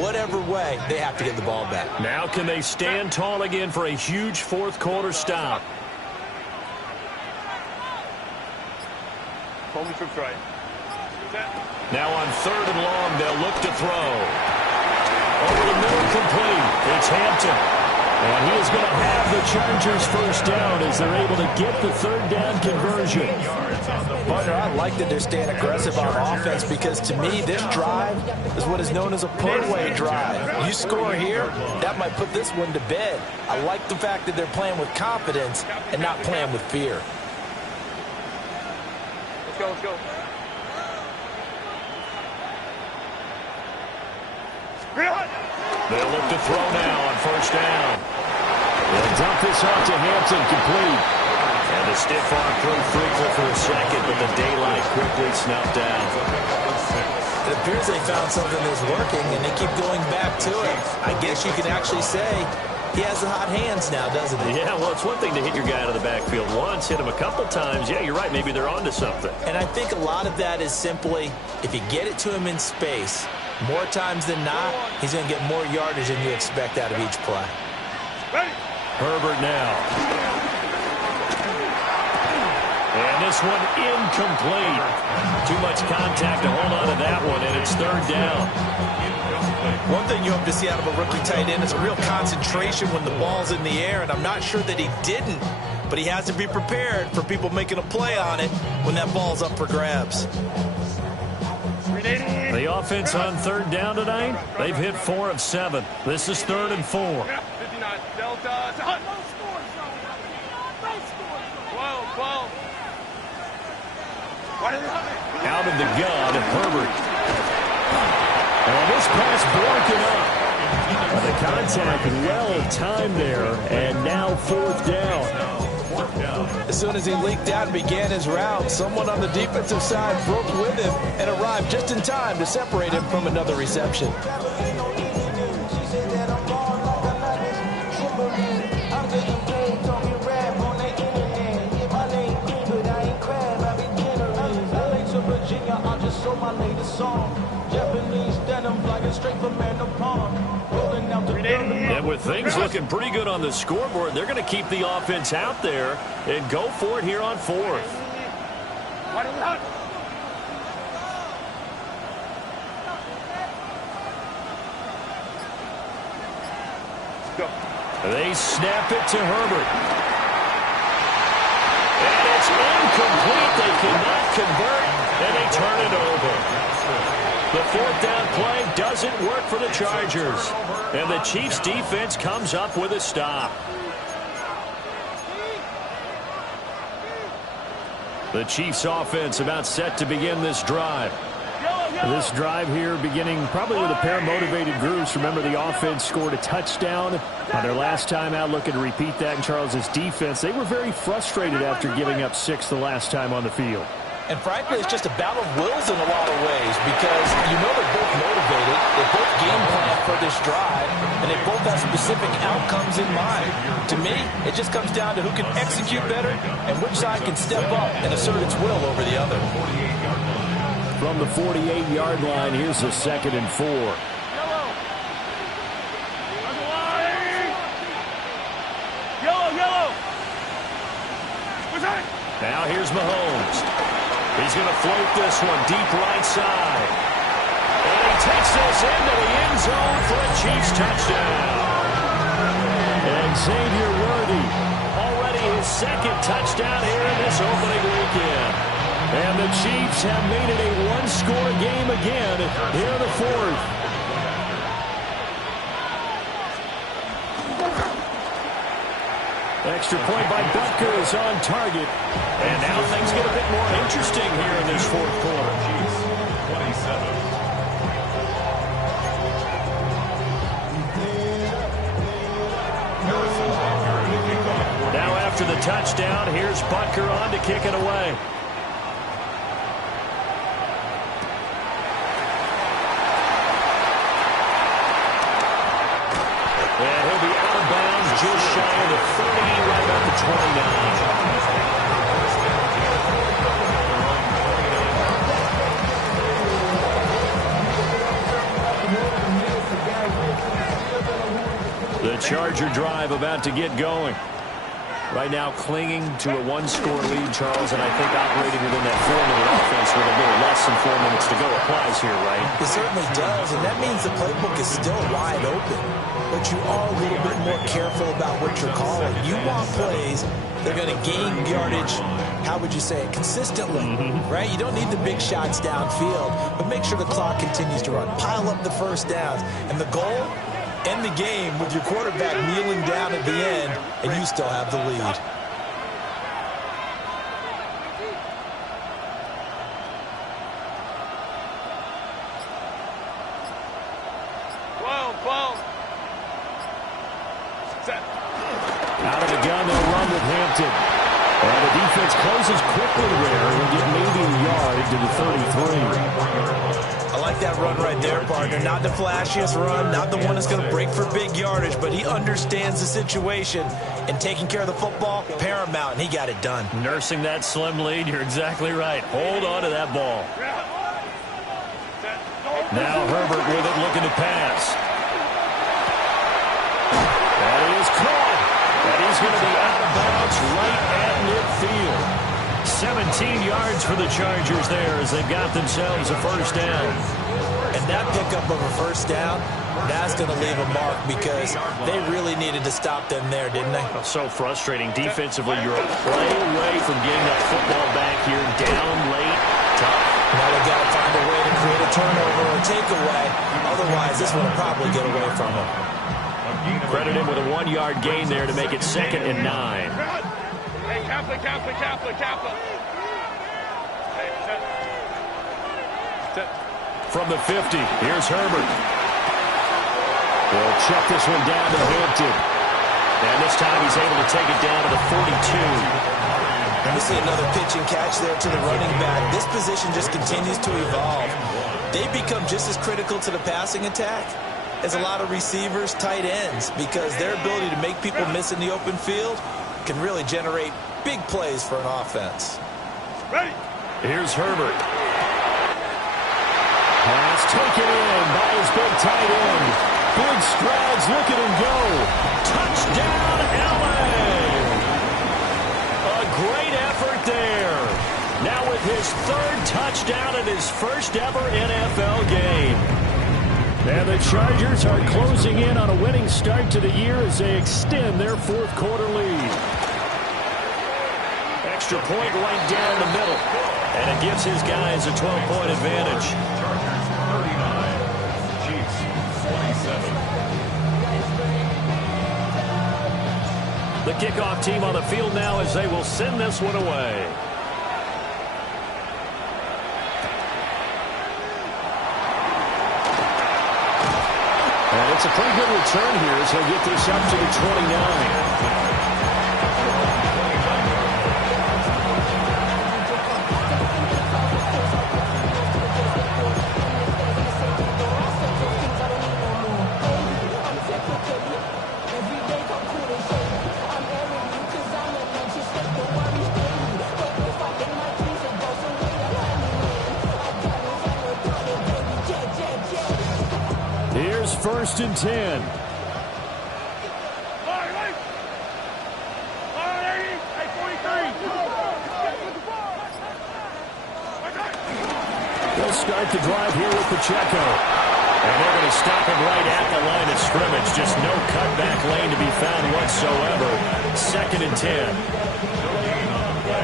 whatever way, they have to get the ball back. Now can they stand tall again for a huge 4th quarter stop? Home troops right. Now on 3rd and long, they'll look to throw. Over the middle, complete. It's Hampton. And he is going to have the Chargers first down as they're able to get the 3rd down conversion. Partner, I like that they're staying aggressive on offense because to me, this drive is what is known as a put-away drive. You score here, that might put this one to bed. I like the fact that they're playing with confidence and not playing with fear. Let's go, let's go. They'll look to throw now on 1st down. They'll dump this off to Hampton, complete. And the stiff arm proved fruitful for a second, but the daylight quickly snuffed down. It appears they found something that's working, and they keep going back to it. I guess you can actually say he has the hot hands now, doesn't he? Yeah, well, it's one thing to hit your guy out of the backfield once, hit him a couple times. Yeah, you're right. Maybe they're onto something. And I think a lot of that is simply if you get it to him in space, more times than not, he's going to get more yardage than you expect out of each play. Ready. Herbert now. And this one incomplete. Too much contact to hold on to that one, and it's 3rd down. One thing you hope to see out of a rookie tight end is a real concentration when the ball's in the air, and I'm not sure that he didn't, but he has to be prepared for people making a play on it when that ball's up for grabs. The offense on 3rd down tonight, they've hit 4 of 7. This is 3rd and 4. 59. Delta. 12. 12. Out of the gun, Herbert. And this pass broken up. The contact well timed there, and now 4th down. As soon as he leaked out and began his route, someone on the defensive side broke with him and arrived just in time to separate him from another reception. And with things looking pretty good on the scoreboard, they're going to keep the offense out there and go for it here on 4th. They snap it to Herbert. And it's incomplete. They cannot convert, and they turn it over. The 4th down play doesn't work for the Chargers. And the Chiefs' defense comes up with a stop. The Chiefs' offense about set to begin this drive. This drive here beginning probably with a pair of motivated groups. Remember, the offense scored a touchdown on their last time out. Looking to repeat that in Charles' defense. They were very frustrated after giving up 6 the last time on the field. And frankly, it's just a battle of wills in a lot of ways because you know they're both motivated, they both game plan for this drive, and they both have specific outcomes in mind. To me, it just comes down to who can execute better and which side can step up and assert its will over the other. From the 48-yard line, here's a 2nd and 4. Yellow. Now here's Mahomes. He's going to float this one deep right side. And he takes this into the end zone for a Chiefs touchdown. And Xavier Worthy, already his 2nd touchdown here in this opening weekend. And the Chiefs have made it a one-score game again here in the 4th. Extra point by Butker is on target. And now things get a bit more interesting here in this 4th quarter. 27. Now after the touchdown, here's Butker on to kick it away. And he'll be out of bounds just shy of the 30, right about the 29. The Charger drive about to get going. Right now clinging to a one-score lead, Charles, and I think operating within that 4-minute offense with a little less than 4 minutes to go applies here, right? It certainly does, and that means the playbook is still wide open. But you are a little bit more careful about what you're calling. You want plays that are going to gain yardage, how would you say it, consistently, right? You don't need the big shots downfield, but make sure the clock continues to run. Pile up the first downs, and the goal, end the game with your quarterback kneeling down at the end, and you still have the lead. Out of the gun, they'll run with Hampton. And the defense closes quickly there and get maybe a yard to the 33. I like that run right there, partner. Not the flashiest run, not the one that's going to break for big yardage, but he understands the situation, and taking care of the football, paramount, and he got it done. Nursing that slim lead, you're exactly right. Hold on to that ball. Now Herbert with it, looking to pass. That is caught. And he's going to be out of bounds right at midfield. 17 yards for the Chargers there as they've got themselves a first down. And that pickup of a first down, that's going to leave a mark because they really needed to stop them there, didn't they? So frustrating. Defensively, you're a play away from getting that football back here. Down late. Tough. Now they've got to find a way to create a turnover or takeaway. Otherwise, this one will probably get away from them. Credit him with a 1-yard gain there to make it 2nd and 9. Hey, Kaplan. From the 50, here's Herbert. They'll check this one down to Hampton. And this time he's able to take it down to the 42. And we see another pitch and catch there to the running back. This position just continues to evolve. They become just as critical to the passing attack as a lot of receivers, tight ends, because their ability to make people miss in the open field can really generate big plays for an offense. Ready. Here's Herbert. Pass taken in by his big tight end. Big strides, look at him go. Touchdown, LA! A great effort there. Now with his 3rd touchdown in his first ever NFL game. And the Chargers are closing in on a winning start to the year as they extend their 4th quarter lead. Extra point right down the middle. And it gives his guys a 12-point advantage. Chargers 39, Chiefs 27. The kickoff team on the field now as they will send this one away. And it's a pretty good return here as he'll get this up to the 29. Here's 1st and 10. They'll start the drive here with Pacheco. And they're going to stop him right at the line of scrimmage. Just no cutback lane to be found whatsoever. 2nd and 10.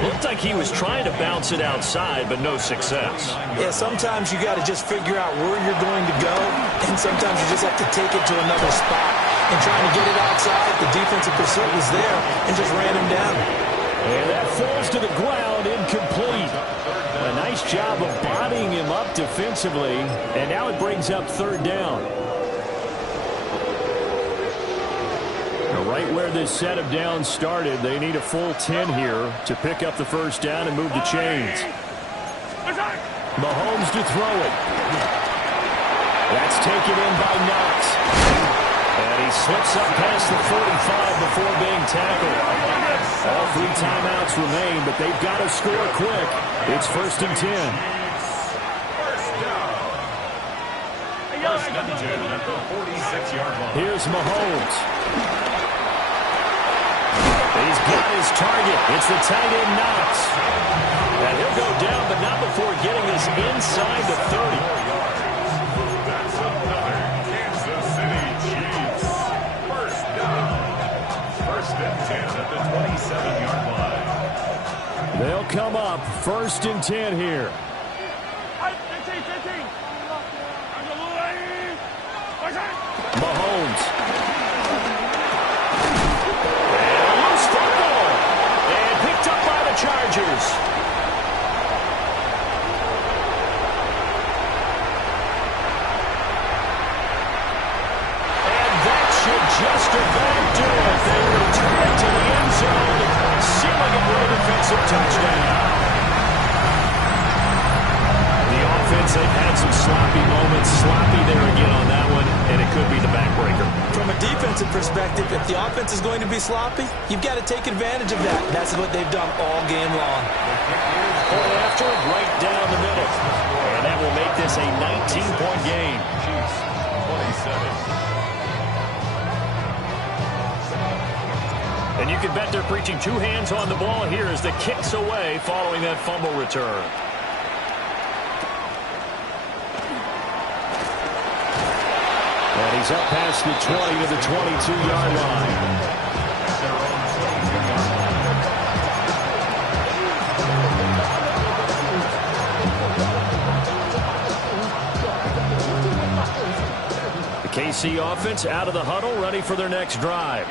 Looked like he was trying to bounce it outside, but no success. Yeah, sometimes you got to just figure out where you're going to go, and sometimes you just have to take it to another spot. And trying to get it outside, the defensive pursuit was there and just ran him down. And that falls to the ground, incomplete. A nice job of bodying him up defensively, and now it brings up 3rd down. Right where this set of downs started, they need a full 10 here to pick up the first down and move the chains. Mahomes to throw it. That's taken in by Knox. And he slips up past the 45 before being tackled. All 3 timeouts remain, but they've got to score quick. It's 1st and 10. First and 10 at the 46-yard line. Here's Mahomes. He's got his target. It's the tight end Knox. And he'll go down, but not before getting us inside the 30. That's another Kansas City Chiefs. First down. First and 10 at the 27-yard line. They'll come up 1st and 10 here. Mahomes. And a loose football. And picked up by the Chargers. And that should just about do it. They return it to the end zone, sealing it with a defensive touchdown. The offense, they've had some sloppy moments. Sloppy there again on that one, and it could be the backbreaker. From a defensive perspective, if the offense is going to be sloppy, you've got to take advantage of that. That's what they've done all game long. Point after, right down the middle. And that will make this a 19-point game. Chiefs 27. And you can bet they're preaching 2 hands on the ball here as the kick's away following that fumble return. And he's up past the 20 to the 22-yard line. The KC offense out of the huddle, ready for their next drive.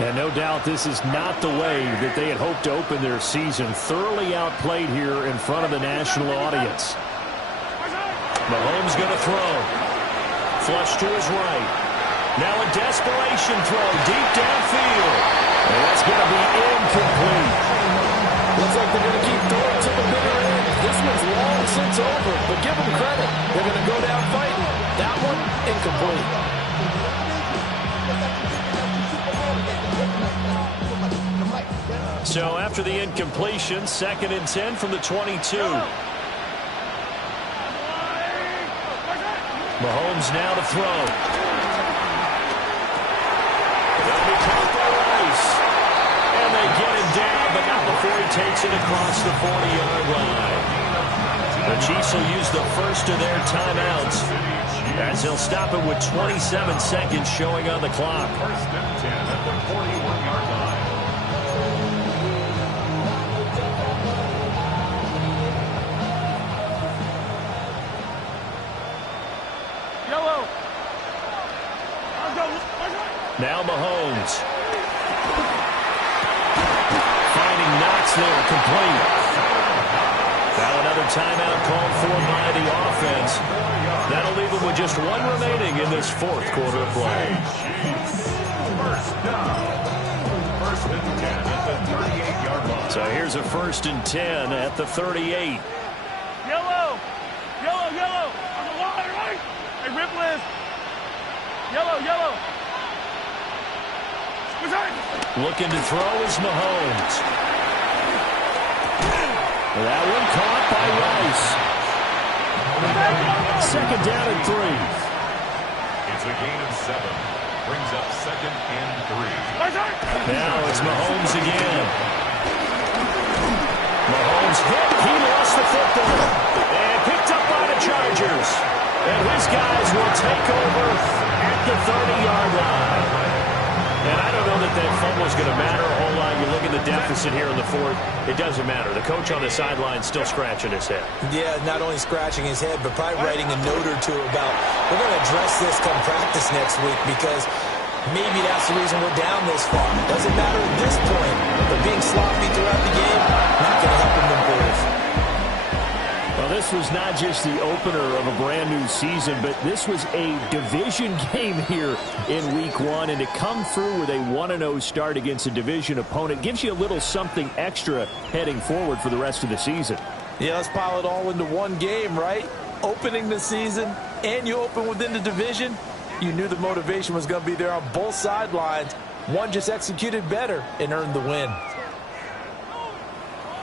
And no doubt this is not the way that they had hoped to open their season. Thoroughly outplayed here in front of the national audience. Mahomes going to throw. Flush to his right. Now a desperation throw deep downfield. And that's going to be incomplete. Looks like they're going to keep throwing to the bitter end. This one's long since over, but give them credit. They're going to go down fighting. That one, incomplete. So after the incompletion, 2nd and 10 from the 22. Mahomes now to throw. They'll be caught by Rice. And they get him down, but not before he takes it across the 40-yard line. The Chiefs will use the first of their timeouts as he'll stop it with 27 seconds showing on the clock. First and 10 at the 41-yard line. Now Mahomes. Finding Knox there, complete. Now another timeout called for by the offense. That'll leave them with just 1 remaining in this 4th quarter of play. First down. First and 10 at the 38-yard line. So here's a 1st and 10 at the 38. Yellow! Yellow, yellow! On the line, right? Hey, Ripley! Yellow, yellow! Looking to throw is Mahomes. That one caught by Rice. 2nd down and 3. It's a gain of 7. Brings up 2nd and 3. Now it's Mahomes again. Mahomes hit. He lost the football. And picked up by the Chargers. And his guys will take over at the 30-yard line. And I don't know that that fumble is going to matter a whole lot. You look at the deficit here in the 4th. It doesn't matter. The coach on the sideline still scratching his head. Yeah, not only scratching his head, but probably writing a note or two about, we're going to address this come practice next week because maybe that's the reason we're down this far. Doesn't matter at this point, but being sloppy throughout the game, not going to help him improve. Well, this was not just the opener of a brand new season, but this was a division game here in week 1. And to come through with a 1-0 start against a division opponent gives you a little something extra heading forward for the rest of the season. Yeah, let's pile it all into one game, right? Opening the season, and you open within the division. You knew the motivation was going to be there on both sidelines. One just executed better and earned the win.